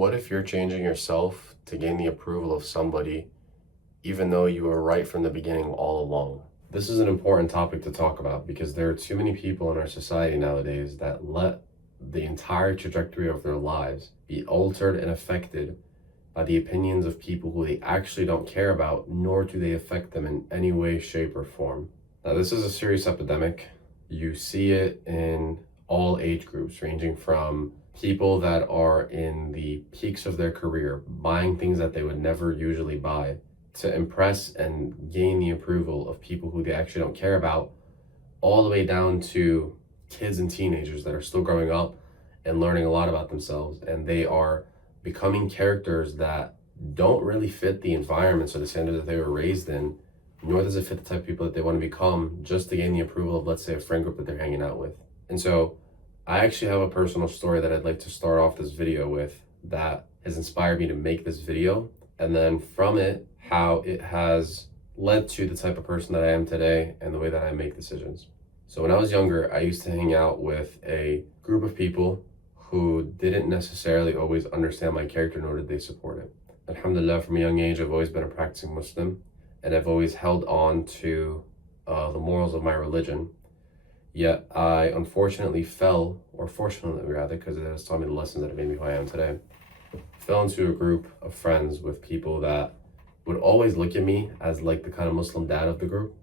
What if you're changing yourself to gain the approval of somebody, even though you were right from the beginning all along? This is an important topic to talk about because there are too many people in our society nowadays that let the entire trajectory of their lives be altered and affected by the opinions of people who they actually don't care about, nor do they affect them in any way, shape, or form. Now, this is a serious epidemic. You see it in all age groups, ranging from people that are in the peaks of their career, buying things that they would never usually buy to impress and gain the approval of people who they actually don't care about, all the way down to kids and teenagers that are still growing up and learning a lot about themselves, and they are becoming characters that don't really fit the environments or the standards that they were raised in, nor does it fit the type of people that they want to become just to gain the approval of, let's say, a friend group that they're hanging out with. And so I actually have a personal story that I'd like to start off this video with that has inspired me to make this video, and then from it, how it has led to the type of person that I am today and the way that I make decisions. So when I was younger, I used to hang out with a group of people who didn't necessarily always understand my character, nor did they support it. Alhamdulillah, from a young age, I've always been a practicing Muslim, and I've always held on to the morals of my religion. Yet I unfortunately fell, or fortunately rather, because it has taught me the lessons that have made me who I am today, fell into a group of friends with people that would always look at me as like the kind of Muslim dad of the group,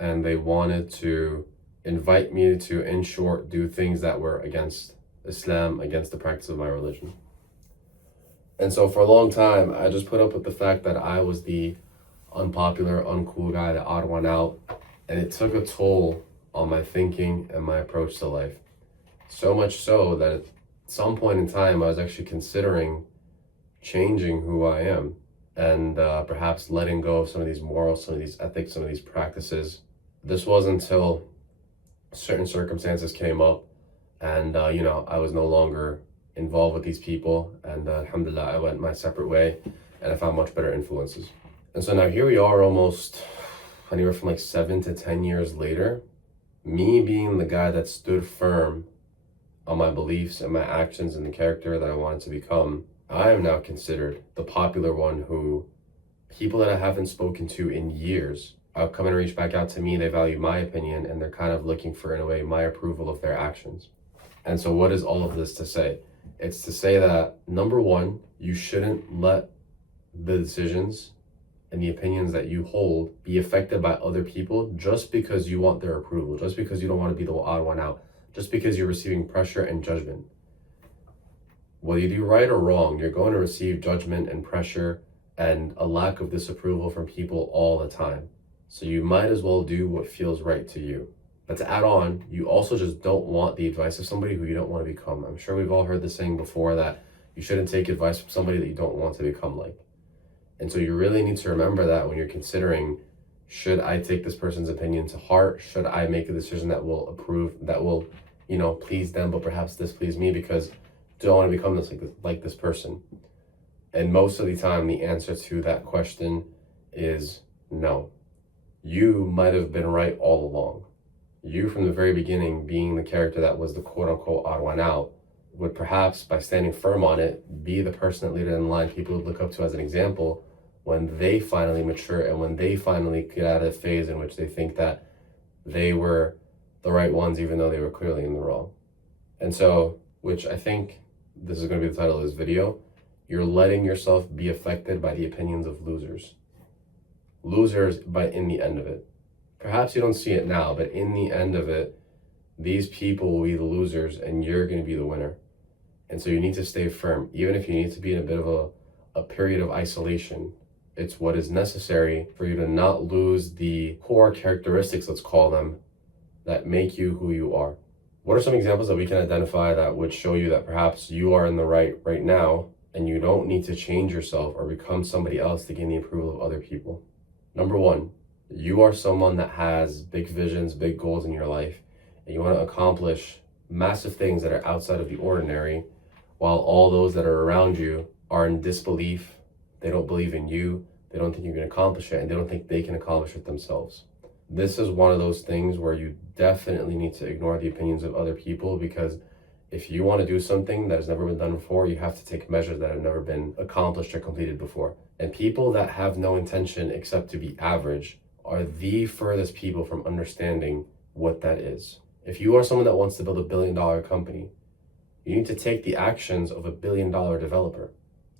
and they wanted to invite me to, in short, do things that were against Islam, against the practice of my religion. And so for a long time, I just put up with the fact that I was the unpopular, uncool guy, the odd one out, and it took a toll on my thinking and my approach to life. So much so that at some point in time, I was actually considering changing who I am and perhaps letting go of some of these morals, some of these ethics, some of these practices. This wasn't until certain circumstances came up and, I was no longer involved with these people. And alhamdulillah, I went my separate way and I found much better influences. And so now here we are almost anywhere from like 7 to 10 years later, me being the guy that stood firm on my beliefs and my actions and the character that I wanted to become. I am now considered the popular one who people that I haven't spoken to in years are coming and reach back out to me. They value my opinion and they're kind of looking for, in a way, my approval of their actions. And so what is all of this to say? It's to say that, number one, you shouldn't let the decisions and the opinions that you hold be affected by other people just because you want their approval, just because you don't want to be the odd one out, just because you're receiving pressure and judgment. Whether you do right or wrong, you're going to receive judgment and pressure and a lack of disapproval from people all the time. So you might as well do what feels right to you. But to add on, you also just don't want the advice of somebody who you don't want to become. I'm sure we've all heard the saying before that you shouldn't take advice from somebody that you don't want to become like. And so you really need to remember that when you're considering, should I take this person's opinion to heart? Should I make a decision that will approve, that will, please them, but perhaps displease me because do I want to become like this person? And most of the time, the answer to that question is no. You might have been right all along. You, from the very beginning, being the character that was the quote-unquote odd one out, would perhaps, by standing firm on it, be the person that later in line people would look up to as an example when they finally mature and when they finally get out of a phase in which they think that they were the right ones, even though they were clearly in the wrong. And so, which I think this is going to be the title of this video, you're letting yourself be affected by the opinions of losers. Losers, but in the end of it. Perhaps you don't see it now, but in the end of it, these people will be the losers and you're going to be the winner. And so you need to stay firm, even if you need to be in a bit of a period of isolation. It's what is necessary for you to not lose the core characteristics, let's call them, that make you who you are. What are some examples that we can identify that would show you that perhaps you are in the right now and you don't need to change yourself or become somebody else to gain the approval of other people? Number one, you are someone that has big visions, big goals in your life, and you want to accomplish massive things that are outside of the ordinary, while all those that are around you are in disbelief. They don't believe in you, they don't think you can accomplish it, and they don't think they can accomplish it themselves. This is one of those things where you definitely need to ignore the opinions of other people, because If you want to do something that has never been done before, you have to take measures that have never been accomplished or completed before. And people that have no intention except to be average are the furthest people from understanding what that is. If you are someone that wants to build a billion-dollar company, you need to take the actions of a billion-dollar developer.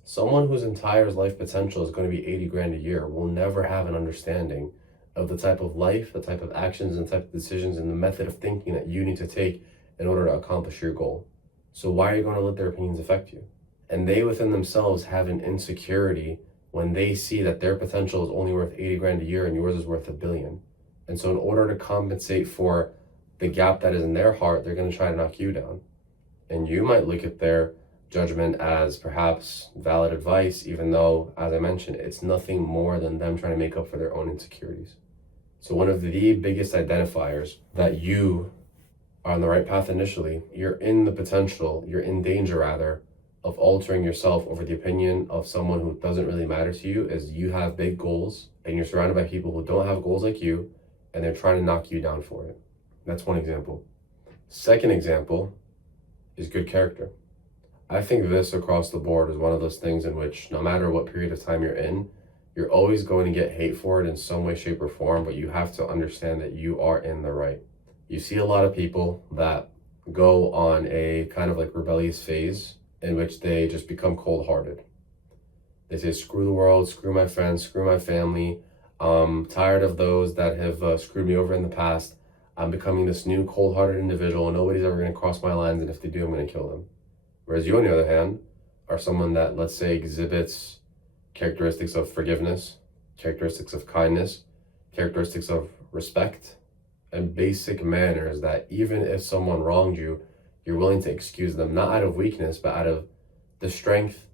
Someone whose entire life potential is going to be 80 grand a year will never have an understanding of the type of life, the type of actions, and the type of decisions, and the method of thinking that you need to take in order to accomplish your goal. So why are you going to let their opinions affect you? And they within themselves have an insecurity when they see that their potential is only worth 80 grand a year and yours is worth $1 billion. And so in order to compensate for the gap that is in their heart, they're going to try to knock you down. And you might look at their judgment as perhaps valid advice, even though, as I mentioned, it's nothing more than them trying to make up for their own insecurities. So one of the biggest identifiers that you are on the right path initially, you're in danger rather, of altering yourself over the opinion of someone who doesn't really matter to you, as you have big goals and you're surrounded by people who don't have goals like you, and they're trying to knock you down for it. That's one example. Second example is good character. I think this across the board is one of those things in which no matter what period of time you're in, you're always going to get hate for it in some way, shape, or form, but you have to understand that you are in the right. You see a lot of people that go on a kind of like rebellious phase in which they just become cold-hearted. They say, screw the world, screw my friends, screw my family. I'm tired of those that have screwed me over in the past. I'm becoming this new cold-hearted individual and nobody's ever going to cross my lines, and if they do, I'm going to kill them. Whereas you, on the other hand, are someone that, let's say, exhibits characteristics of forgiveness, characteristics of kindness, characteristics of respect, and basic manners that even if someone wronged you, you're willing to excuse them, not out of weakness, but out of the strength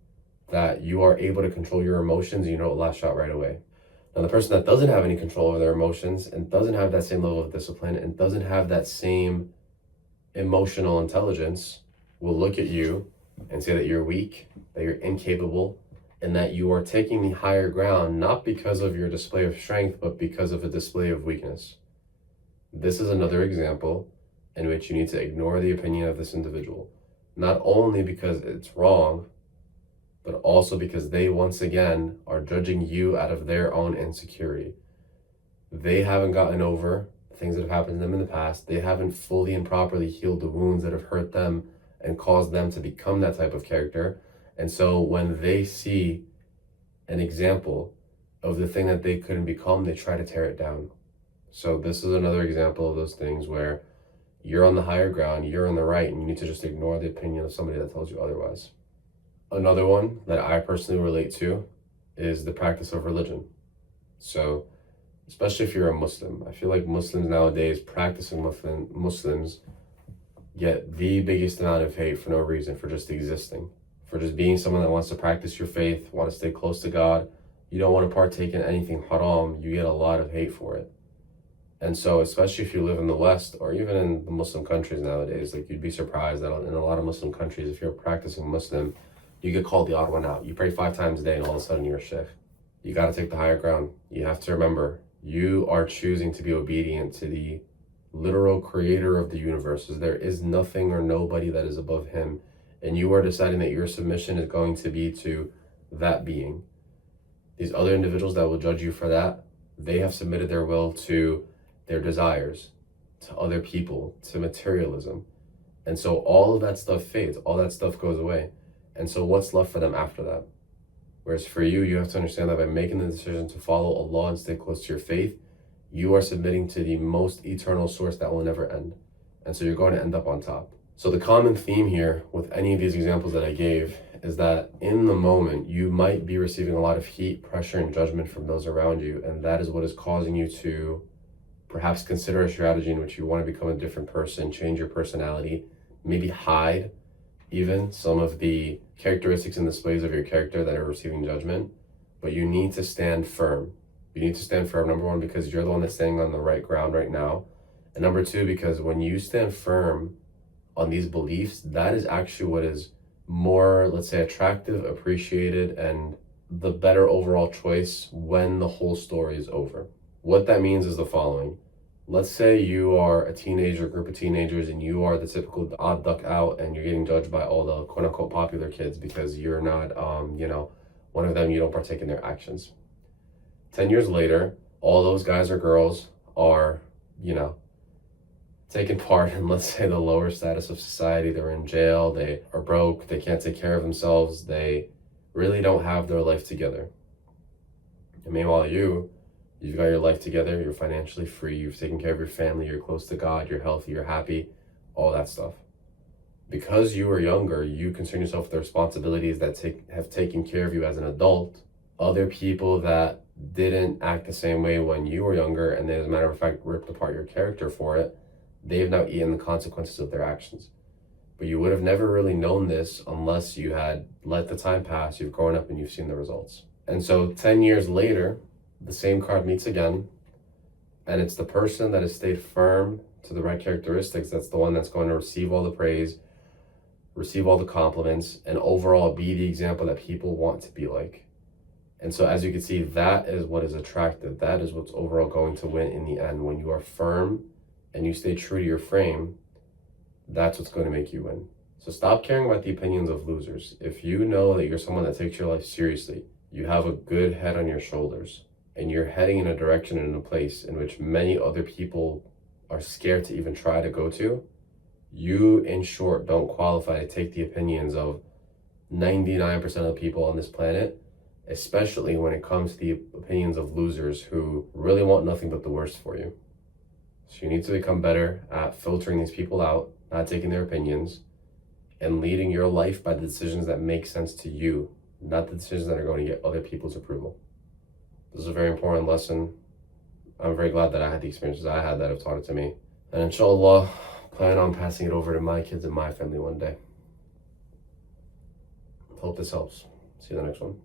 that you are able to control your emotions and you don't lash out right away. Now, the person that doesn't have any control over their emotions and doesn't have that same level of discipline and doesn't have that same emotional intelligence will look at you and say that you're weak, that you're incapable, and that you are taking the higher ground, not because of your display of strength, but because of a display of weakness. This is another example in which you need to ignore the opinion of this individual, not only because it's wrong, but also because they, once again, are judging you out of their own insecurity. They haven't gotten over things that have happened to them in the past. They haven't fully and properly healed the wounds that have hurt them and caused them to become that type of character. And so when they see an example of the thing that they couldn't become, they try to tear it down. So this is another example of those things where you're on the higher ground, you're on the right, and you need to just ignore the opinion of somebody that tells you otherwise. Another one that I personally relate to is the practice of religion. So especially if you're a Muslim, I feel like Muslims nowadays, practicing Muslims, get the biggest amount of hate for no reason, for just existing, for just being someone that wants to practice your faith, want to stay close to God. You don't want to partake in anything haram, you get a lot of hate for it. And so, especially if you live in the West or even in the Muslim countries nowadays, like you'd be surprised that in a lot of Muslim countries, if you're a practicing Muslim, you get called the odd one out. You pray 5 times a day and all of a sudden you're a sheikh. You got to take the higher ground. You have to remember, you are choosing to be obedient to the literal creator of the universes. There is nothing or nobody that is above him. And you are deciding that your submission is going to be to that being. These other individuals that will judge you for that, they have submitted their will to their desires, to other people, to materialism. And so all of that stuff fades, all that stuff goes away. And so what's left for them after that? Whereas for you, you have to understand that by making the decision to follow Allah and stay close to your faith, you are submitting to the most eternal source that will never end. And so you're going to end up on top. So the common theme here with any of these examples that I gave is that in the moment, you might be receiving a lot of heat, pressure, and judgment from those around you. And that is what is causing you to perhaps consider a strategy in which you want to become a different person, change your personality, maybe hide even some of the characteristics and displays of your character that are receiving judgment. But you need to stand firm. You need to stand firm, number one, because you're the one that's standing on the right ground right now. And number two, because when you stand firm on these beliefs, that is actually what is more, let's say, attractive, appreciated, and the better overall choice when the whole story is over. What that means is the following. Let's say you are a teenager, group of teenagers, and you are the typical odd duck out, and you're getting judged by all the quote unquote popular kids because you're not, one of them, you don't partake in their actions. 10 years later, all those guys or girls are, taking part in, let's say, the lower status of society. They're in jail, they are broke, they can't take care of themselves, they really don't have their life together. And meanwhile, you've got your life together, you're financially free, you've taken care of your family, you're close to God, you're healthy, you're happy, all that stuff. Because you were younger, you concern yourself with the responsibilities that have taken care of you as an adult. Other people that didn't act the same way when you were younger, and they, as a matter of fact, ripped apart your character for it, they've now eaten the consequences of their actions. But you would have never really known this unless you had let the time pass, you've grown up, and you've seen the results. And so 10 years later, the same card meets again, and it's the person that has stayed firm to the right characteristics that's the one that's going to receive all the praise, receive all the compliments, and overall be the example that people want to be like. And so as you can see, that is what is attractive. That is what's overall going to win in the end. When you are firm and you stay true to your frame, that's what's going to make you win. So stop caring about the opinions of losers. If you know that you're someone that takes your life seriously, you have a good head on your shoulders, and you're heading in a direction and in a place in which many other people are scared to even try to go to, you, in short, don't qualify to take the opinions of 99% of the people on this planet, especially when it comes to the opinions of losers who really want nothing but the worst for you. So you need to become better at filtering these people out, not taking their opinions, and leading your life by the decisions that make sense to you, not the decisions that are going to get other people's approval. This is a very important lesson. I'm very glad that I had the experiences I had that have taught it to me. And inshallah, plan on passing it over to my kids and my family one day. Hope this helps. See you in the next one.